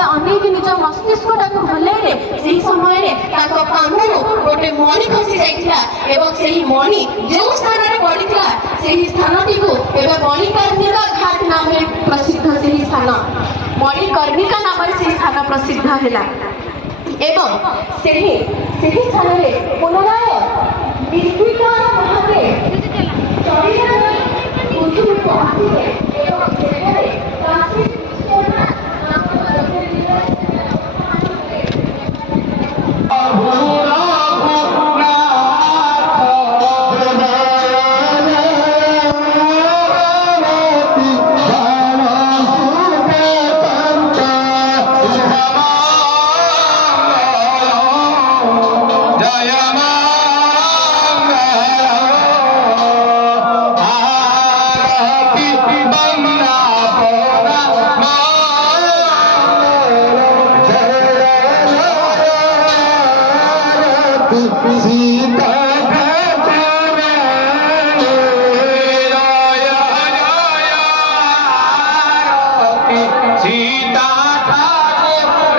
ଯେତେବେଳେ ଅନେଇକି ନିଜ ମସ୍ତିଷ୍କଟାକୁ ହଲେଇଲେ ସେହି ସମୟରେ ତାଙ୍କ କାନରୁ ଗୋଟେ ମଣି ଖସି ଯାଇଥିଲା ଏବଂ ସେହି ମଣି ଯେଉଁ ସ୍ଥାନରେ ପଡ଼ିଥିଲା ସେହି ସ୍ଥାନଟିକୁ ଏବେ ମଣିକର୍ଣ୍ଣିକା ଘାଟ ନାମରେ ପ୍ରସିଦ୍ଧ। ସେହି ସ୍ଥାନ ମଣିକର୍ଣ୍ଣିକା ନାମରେ ସେହି ସ୍ଥାନ ପ୍ରସିଦ୍ଧ ହେଲା ଏବଂ ସେହି ସ୍ଥାନରେ ପୁନରାୟ ନିର୍ବିକାର ଭାବେ ପୃଥିବୀକୁ ଆସିଲେ ଏବଂ ସେଠାରେ କାଶୀ ବିଶ୍ୱନାଥ ନାମକ सीता ठाकुरानी